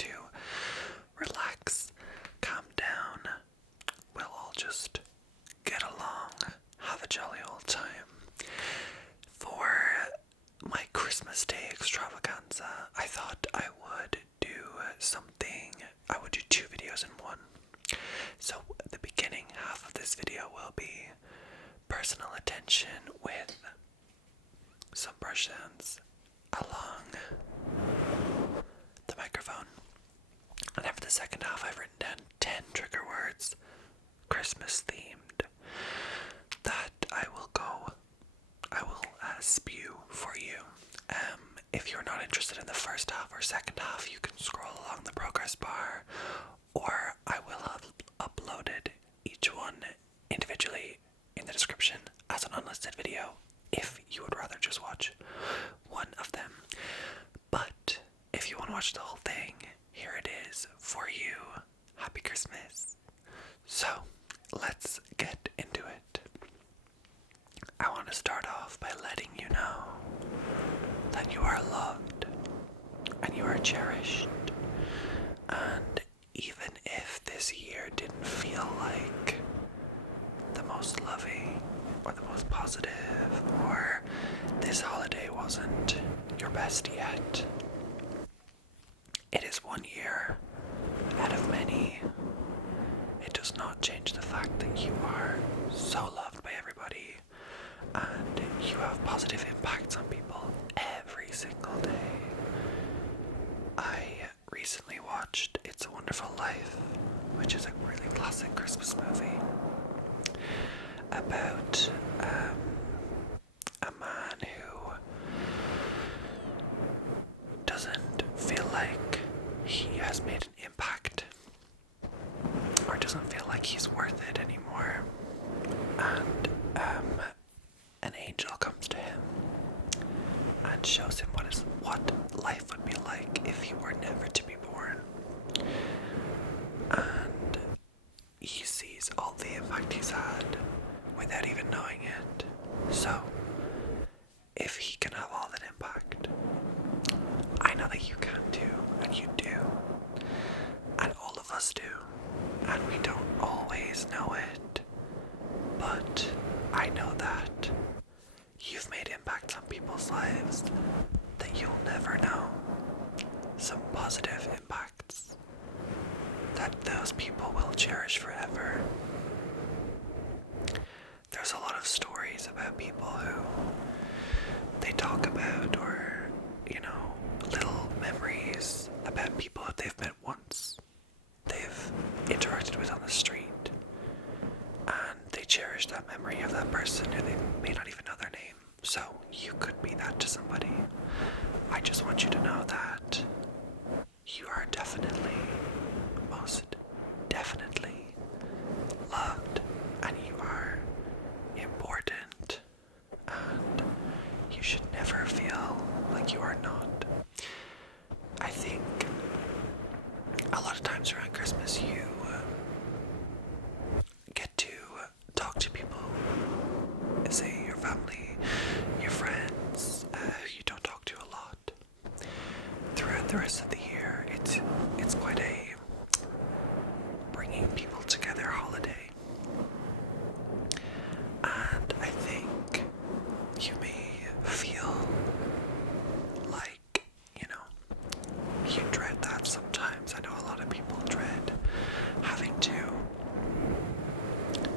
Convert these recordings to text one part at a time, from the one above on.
to relax, calm down. We'll all just get along, have a jolly old time. For my Christmas Day extravaganza, I thought I would do something. I would do 2 videos in one. So the beginning half of this video will be personal attention with some brush sounds along the microphone. And then for the second half, I've written down 10 trigger words, Christmas themed, that I will spew for you. If you're not interested in the first half or second half, you can scroll along the progress bar, or I will have uploaded each one individually in the description as an unlisted video if you would rather just watch one of them. But if you want to watch the whole thing, here it is for you. Happy Christmas. So let's get into it. I want to start off by letting you know that you are loved and you are cherished. And even if this year didn't feel like the most loving or the most positive, or this holiday wasn't your best yet, it is one year out of many. It does not change the fact that you are so loved by everybody and you have positive impacts on people every single day. I recently watched It's a Wonderful Life, which is a really classic Christmas movie about a man who doesn't feel like he has made an impact, or doesn't feel like he's worth it anymore, and an angel comes to him and shows him what life would be like if he were never to be born. And he sees all the impact he's had without even knowing it. So, if he can have all that impact, I know that you can too, and you do, and all of us do, and we don't always know it, but I know that you've made impacts on people's lives that you'll never know. Some positive impacts that those people will cherish forever. There's a lot of stories about people who they talk about, or, little memories about people that they've met once, they've interacted with on the street, and they cherish that memory of that person who they may not even know their name. So you could be that to somebody. I just want you to know that you are definitely, most definitely loved, and you are important, and you should never feel like you are not. I think a lot of times around Christmas you get to talk to people, say your family, your friends, you don't talk to a lot. Throughout the rest of the year, it's quite a bringing people together holiday. And I think you may feel like, you dread that sometimes. I know a lot of people dread having to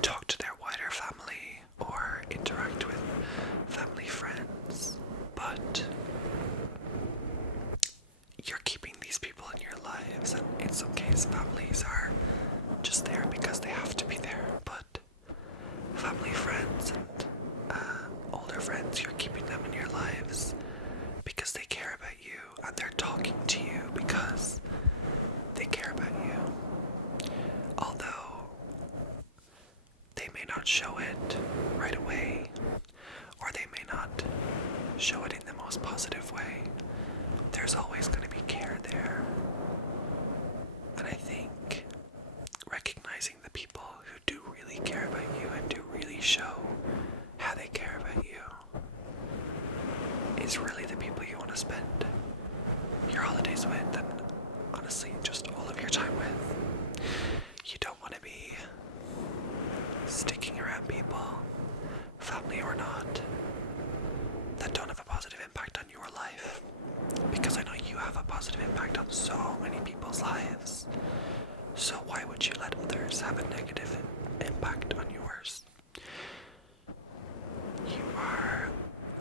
talk to their wider family or interact with family friends, but you're keeping these people in your lives, and in some cases families are just there because they have to be there, but family friends and older friends, you're keeping them in your lives because they care about you, and they're talking to you because they care about you. Although they may not show it right away, or they may not show it in the most positive way, there's always going to be care there. And I think recognizing the people who do really care about you and do really show how they care about you is really the people you want to spend your holidays with. And honestly, positive impact on so many people's lives. So why would you let others have a negative impact on yours? You are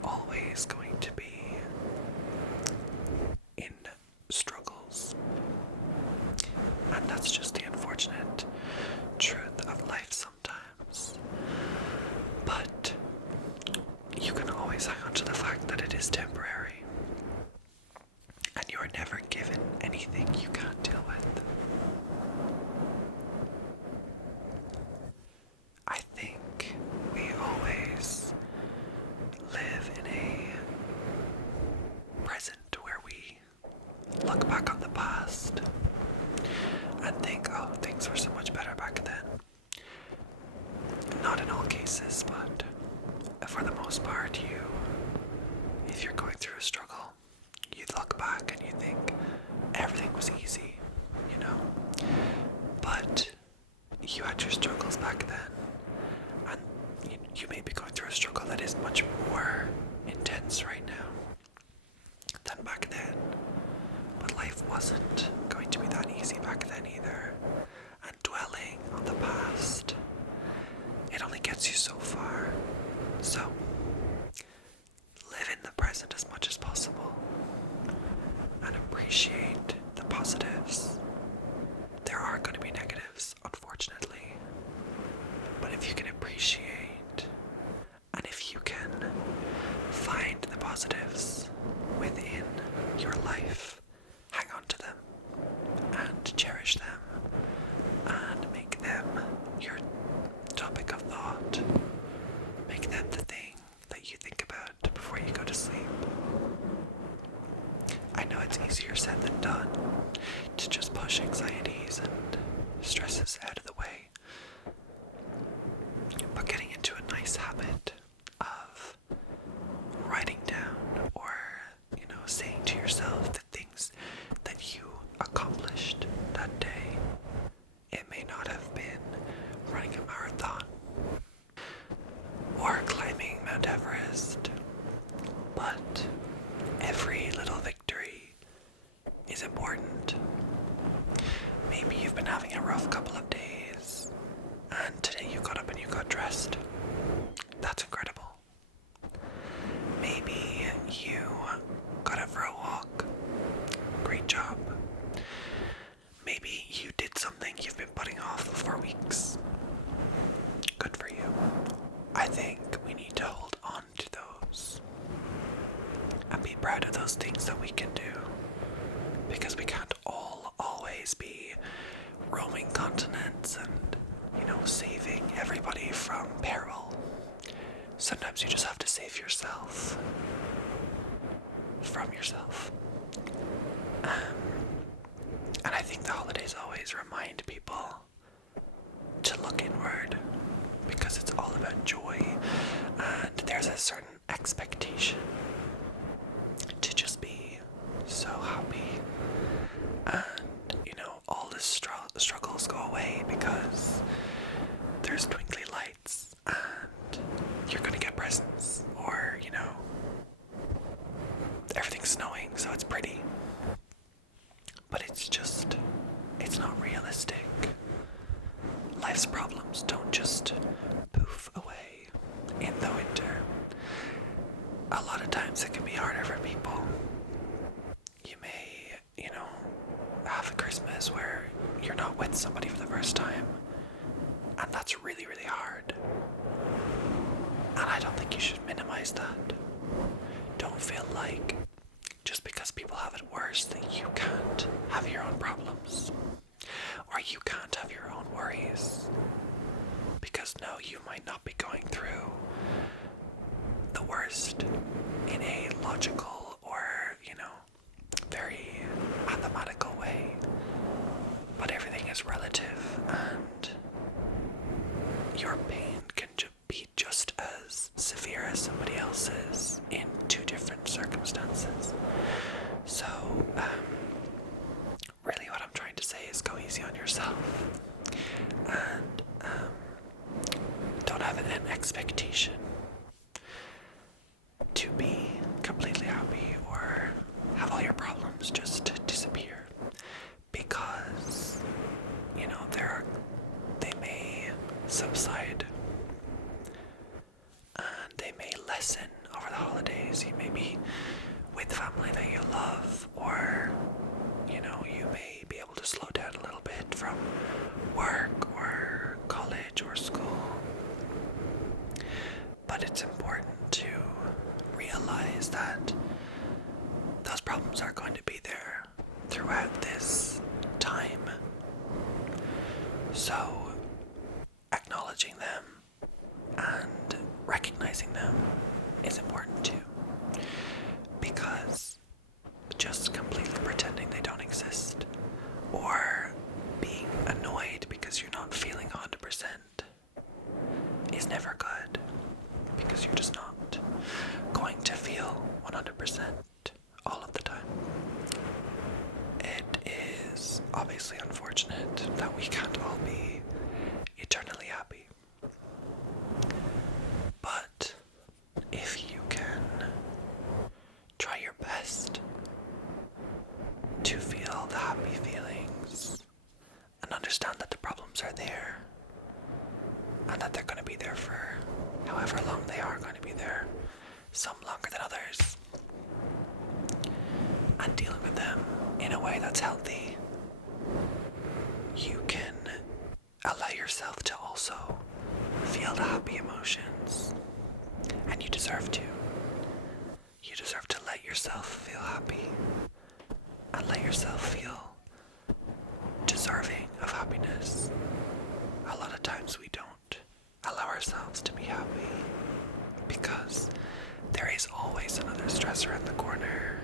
always going to be in struggles. And that's just the unfortunate truth of life sometimes. But you can always hang on to the fact that it is temporary. And you are never given anything you can't deal with. I think we always live in a present where we look back on the past and think, oh, things were so much better back then. Not in all cases, but for the most part, if you're going through a struggle, you look back and you think everything was easy, but you had your struggles back then, and you may be going through a struggle that is much more intense right now than back then, but life wasn't going to be that easy back then either, and dwelling on the past, it only gets you so far. So live in the present as much as possible and appreciate the positives. There are going to be negatives, unfortunately, but if you can appreciate and if you can find the positives within your life, hang on to them and cherish them and make them your topic of thought. Make them the thing that you think about before you go to sleep. I know it's easier said than done to just push anxieties and stresses out of the way, but getting into a nice habit of writing down or, saying to yourself the things that you accomplished that day. It may not have been running a marathon or climbing Mount Everest, but every little victory is important. Maybe you've been having a rough couple of days, and today you got up and you got dressed. That's incredible. Maybe you got out for a walk. Great job. Maybe you did something you've been putting off for weeks. Good for you. I think we need to hold on to those and be proud of those things that we can do, because we can't all always be roaming continents and, saving everybody from peril. Sometimes you just have to save yourself from yourself. And I think the holidays always remind people to look inward, because it's all about joy, and there's a certain expectation to just be so happy, and all the struggles go away because there's twinkling lights and you're gonna get presents, or everything's snowing, so it's pretty, but it's not realistic. Life's problems don't just poof away in the winter. A lot of times it can be harder for people. You may, have a Christmas where you're not with somebody for the first time, and that's really, really hard. And I don't think you should minimize that. Don't feel like just because people have it worse that you can't have your own problems, or you can't have your own worries. Because no, you might not be going through the worst in a logical or, very mathematical way. But everything is relative, and your pain can be just as severe as somebody else's in two different circumstances. So, really what I'm trying to say is go easy on yourself, and don't have an expectation to be completely happy or have all your problems just disappear. lessen over the holidays. You may be with family that you love, or you may be able to slow down a little bit from work or college or school. But it's important to realize that those problems are going to be there throughout this time. So, acknowledging them and recognizing them is important too. Because just completely pretending they don't exist, or being annoyed because you're not feeling 100%, is never good. Because you're just not going to feel 100% all of the time. It is obviously unfortunate that we can't all be eternally happy. But if you can try your best to feel the happy feelings and understand that the problems are there and that they're going to be there for however long they are going to be there, some longer than others, and dealing with them in a way that's healthy, you can allow yourself to also feel the happy emotions. And you deserve to. You deserve to let yourself feel happy and let yourself feel deserving of happiness. A lot of times we don't allow ourselves to be happy because there is always another stress around the corner,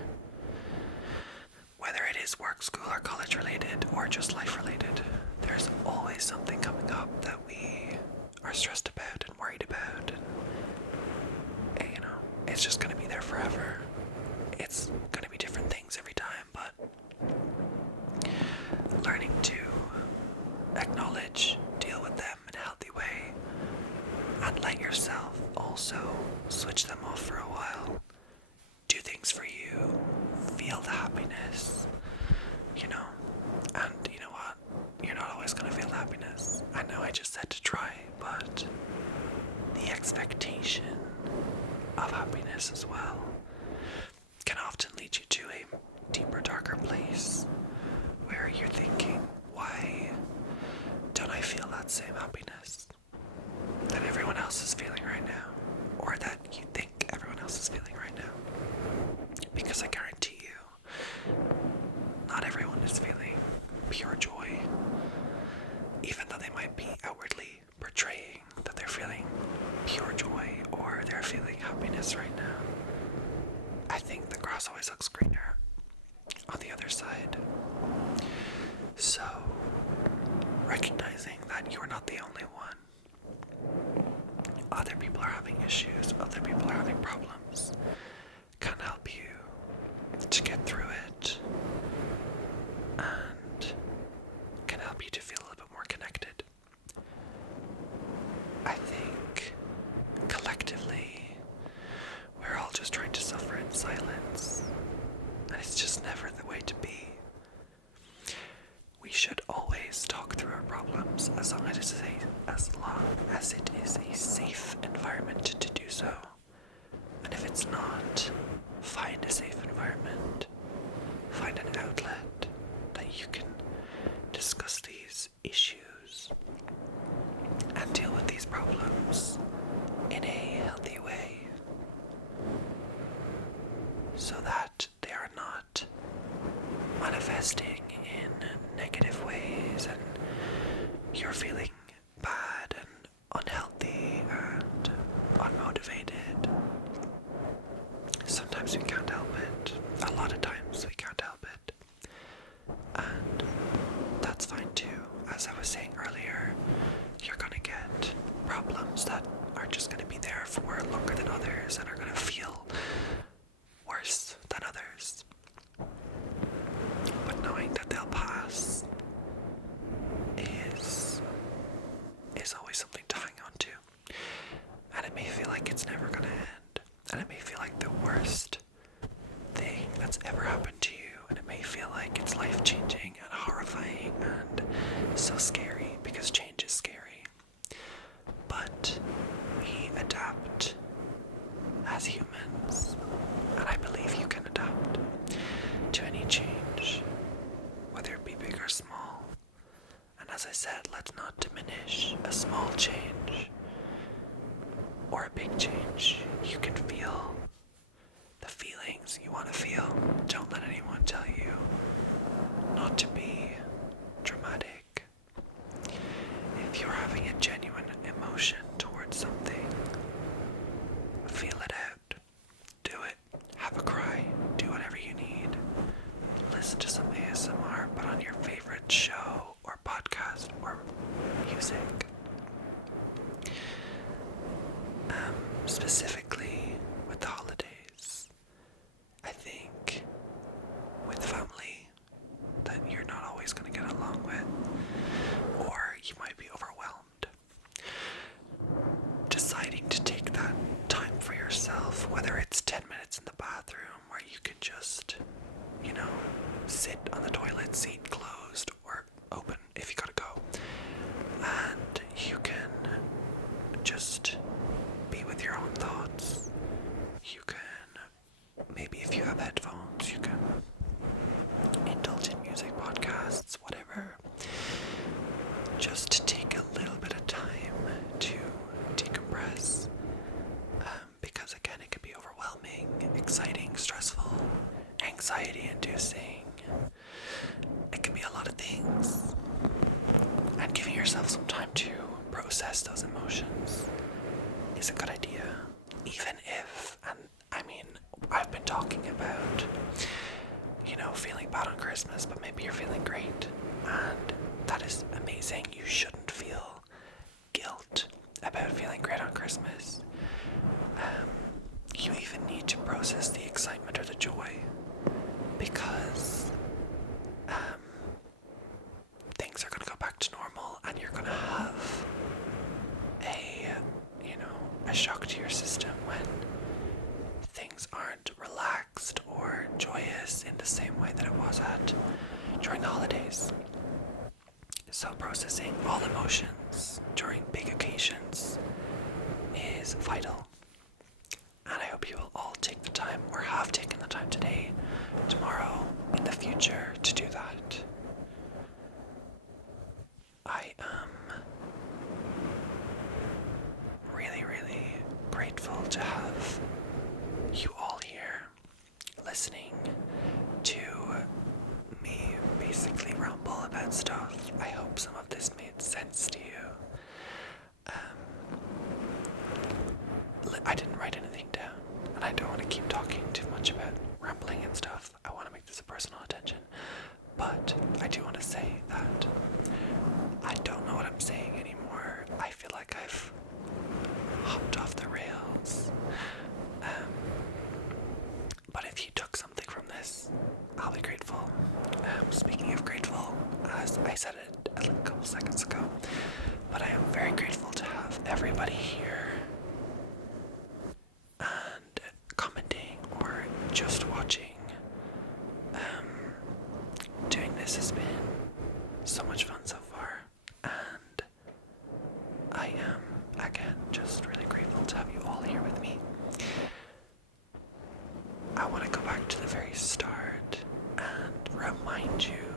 whether it is work, school, or college related, or just life related. There's always something coming up that we are stressed about and worried about, and it's just going to be there forever. It's going to be different things every time, but learning to acknowledge, deal with them in a healthy way, and let yourself also switch them off for a while. Do things for you. Feel the happiness. And you know what? You're not always going to feel happiness. I know I just said to try, but the expectation of happiness as well can often lead you to a deeper, darker place where you're thinking, why don't I feel that same happiness that everyone else is feeling right now, or that you think everyone else is feeling right now? Because I guarantee you, not everyone is feeling pure joy, even though they might be outwardly portraying that they're feeling pure joy or they're feeling happiness right now. I think the grass always looks greener on the other side. So, recognizing that you're not the only one. Other people are having issues, other people are having problems, can help you to get through it, and can help you to feel a little bit more connected. I think collectively we're all just trying to suffer in silence, and it's just never the way to be. We should always talk through our problems as long as it is a safe environment to do so. And if it's not, find a safe environment. Find an outlet that you can discuss these issues and deal with these problems in a healthy way, so that they are not manifesting in negative ways and you're feeling bad and unhealthy and unmotivated. Sometimes we can't help it. A lot of times we can't help it. And that's fine too. As I was saying earlier, you're going to get problems that are just going to be there for longer than others and are going to feel worse than others. But knowing that they'll pass is always something to hang on to. And it may feel like it's never going to end. And it may feel like the worst thing that's ever happened to you. And it may feel like it's life-changing and horrifying and so scary, because change is scary. But we adapt as humans, and I believe you can adapt to any change, whether it be big or small. And as I said, let's not diminish a small change or a big change. You can feel the feelings you want to feel. Don't let anyone tell you not to be dramatic. If you're having a genuine emotion towards something, feel it out. Do it. Have a cry. Do whatever you need. Listen to some ASMR, put on your favorite show or podcast or music. Specifically with the holidays, I think with family that you're not always going to get along with, or you might be overwhelmed. Deciding to take that time for yourself, whether it's 10 minutes in the bathroom where you can just, sit on the toilet seat closed or open if you gotta go, and you can just be with your own thoughts. You can, maybe if you have headphones, you can indulge in music, podcasts, whatever. Just take a little bit of time to decompress, because again, it can be overwhelming, exciting, stressful, anxiety-inducing. It can be a lot of things, and giving yourself some time to process those emotions is a good idea. Even if, and I mean, I've been talking about, feeling bad on Christmas, but maybe you're feeling great, and that is amazing. You shouldn't feel guilt about feeling great on Christmas. You even need to process the excitement or the joy, because things are going to go back to normal, and you're going to have a shock to your system when things aren't relaxed or joyous in the same way that it was during the holidays. So processing all emotions during big occasions is vital. And I hope you will all take the time, or have taken the time today, tomorrow, in the future, to do that. I am really, really grateful to have you all here listening to me basically ramble about stuff. I hope some of this made sense to you. I didn't write anything down, and I don't want to keep talking too much about rambling and stuff. I want to make this a personal attention, but I do want to say that I don't know what I'm saying anymore. I feel like I've hopped off the rails. But if you took something from this, I'll be grateful. Speaking of grateful, as I said it a couple seconds ago, but I am very grateful to have everybody here and commenting or just watching. Doing this has been so much fun so far, and I am, again, just really grateful to have you all here with me. I want to go back to the very start and remind you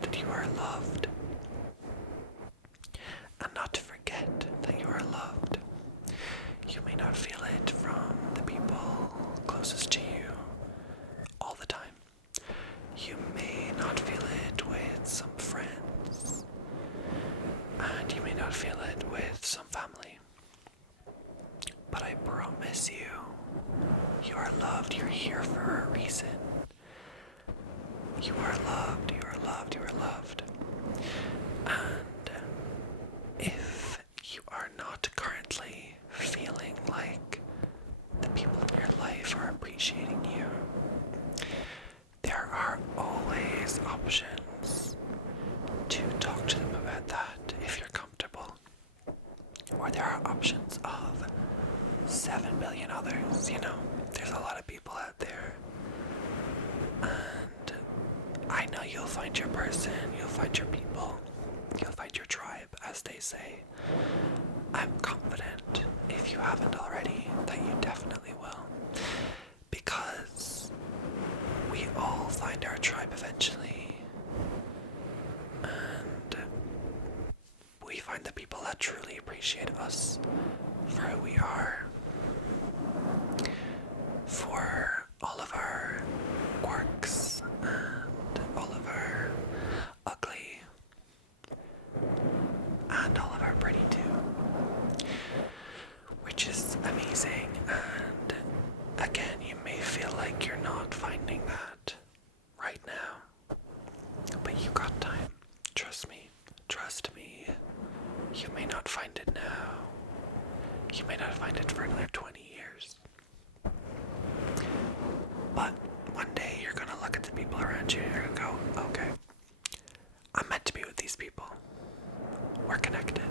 that you are loved, and not to forget that you are loved. You may not feel it from the people closest to you all the time. You may not feel it with some friends, and you may not feel it with some family. But I promise you, you are loved. You're here for a reason. You are loved. You are loved. You are loved. And if you are not currently feeling like the people in your life are appreciating you, there are always options to talk to them about that if you're comfortable. Or there are options of 7 billion others, There's a lot of people out there. And I know you'll find your person, you'll find your people, you'll find your tribe, as they say. I'm confident, if you haven't already, that you definitely will. amazing, and again, you may feel like you're not finding that right now, but you got time. Trust me. You may not find it now. You may not find it for another 20 years. But one day you're gonna look at the people around you and you're gonna go, okay, I'm meant to be with these people. We're connected.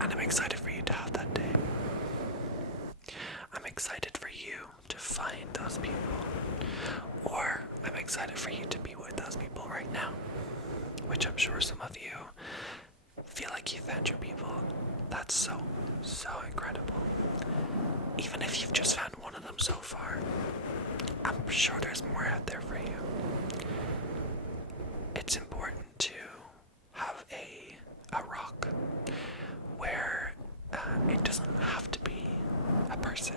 And I'm excited for you to have that day. I'm excited for you to find those people. Or I'm excited for you to be with those people right now. Which I'm sure some of you feel like you found your people. That's so incredible. Even if you've just found one of them so far, I'm sure there's more out there for you. It's important to have a rock where it doesn't have to be a person.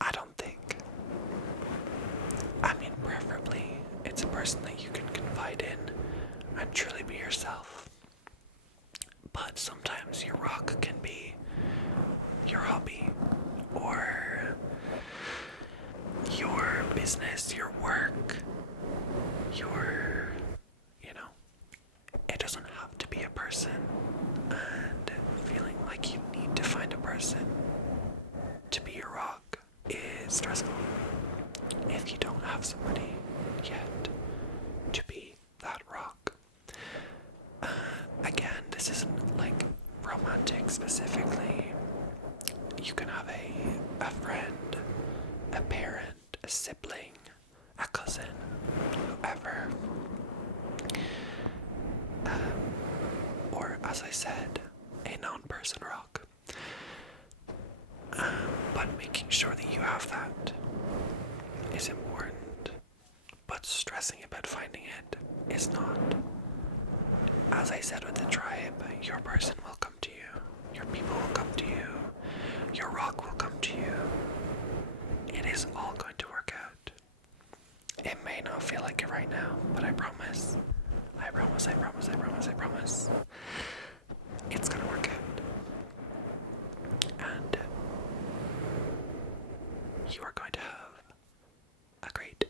I don't think. I mean, preferably it's a person that you can confide in and truly be yourself. But sometimes your rock can be your hobby or your business, your work, it doesn't have to be a person, and feeling like you need to find a person to be your rock is stressful if you don't have somebody yet to be that rock. Again, this isn't like romantic specifically. You can have a friend, a parent, a sibling, a cousin, whoever. Or, as I said, a non-person rock. But making sure that you have that is important. But stressing about finding it is not. As I said with the tribe, your person will come to you. Your people will come to you. Your rock will come to you. It is all going to work out. It may not feel like it right now, but I promise. It's gonna work out. And you are going to have a great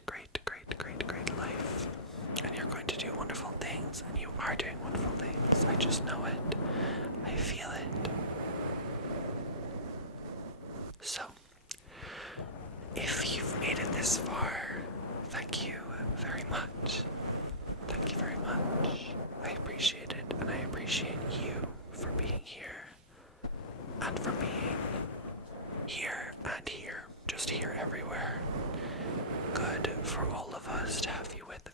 life. And you're going to do wonderful things, and you are doing wonderful things. I just know it. I feel it. So, if you've made it this far, thank you very much. Thank you very much. I appreciate it, and I appreciate you for being here, and for being here and here, just here everywhere. Good for all of us to have you with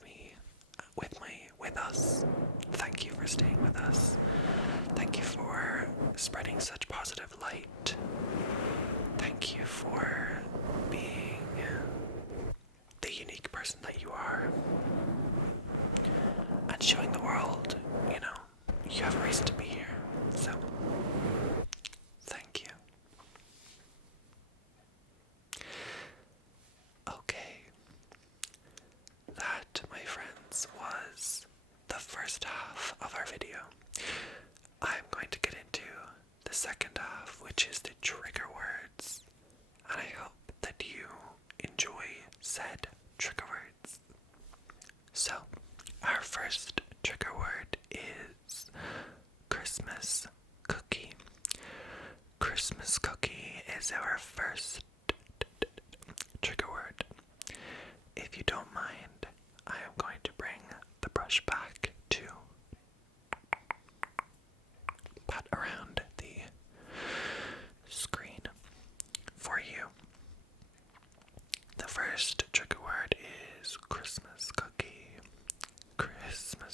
us. Thank you for staying with us. Thank you for spreading such positive light. Thank you for being the unique person that you are, and showing the world, you have a reason to be here. So, thank you. Okay, that, my friends, was the first half of our video. I'm going to get into the second half, which is the trigger words, and I hope that you enjoy said trigger words. So, our first trigger word is Christmas cookie. Christmas cookie is our first trigger word. If you don't mind, I am going to bring the brush back to pat around the screen for you. The first trigger word is Christmas cookie. Christmas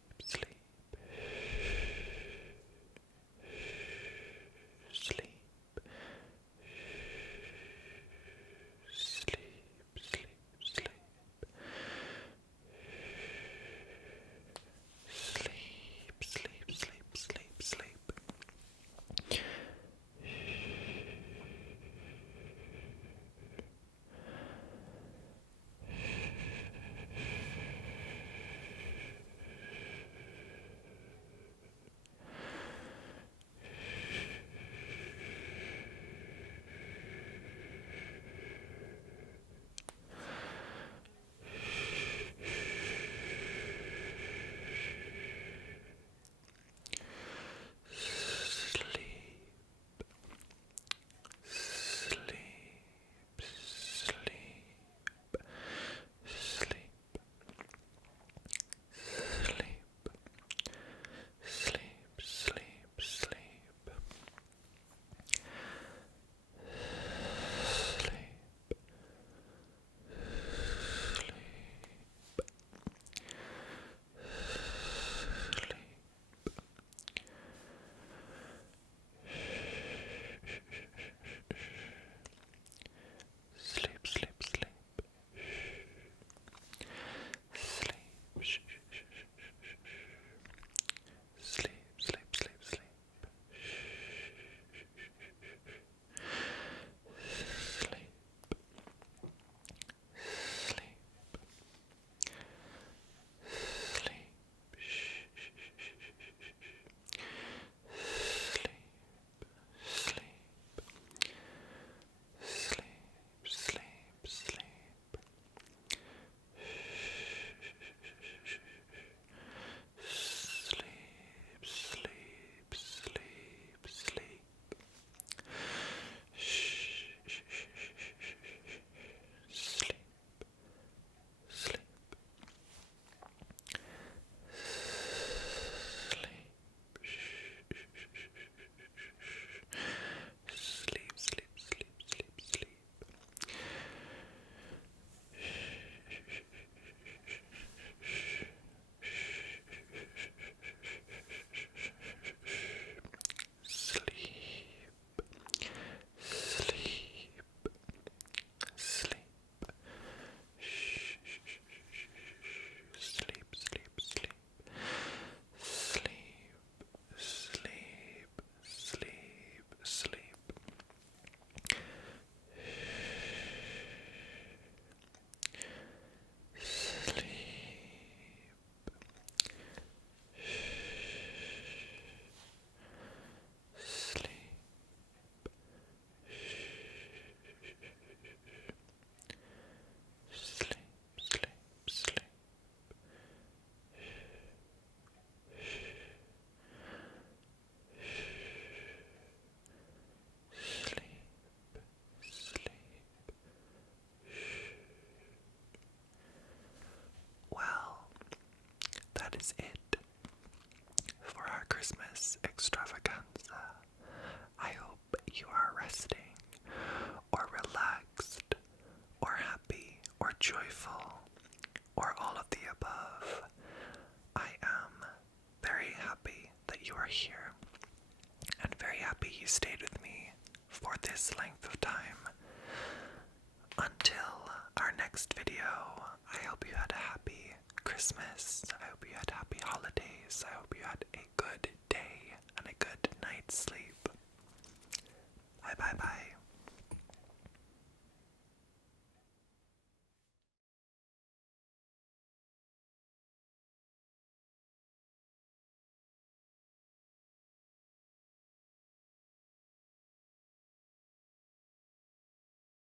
Christmas extravaganza. I hope you are resting, or relaxed, or happy, or joyful, or all of the above. I am very happy that you are here, and very happy you stayed with me for this length of time. Until our next video, I hope you had a happy Christmas. I hope you had happy holidays. I hope you had a good day and a good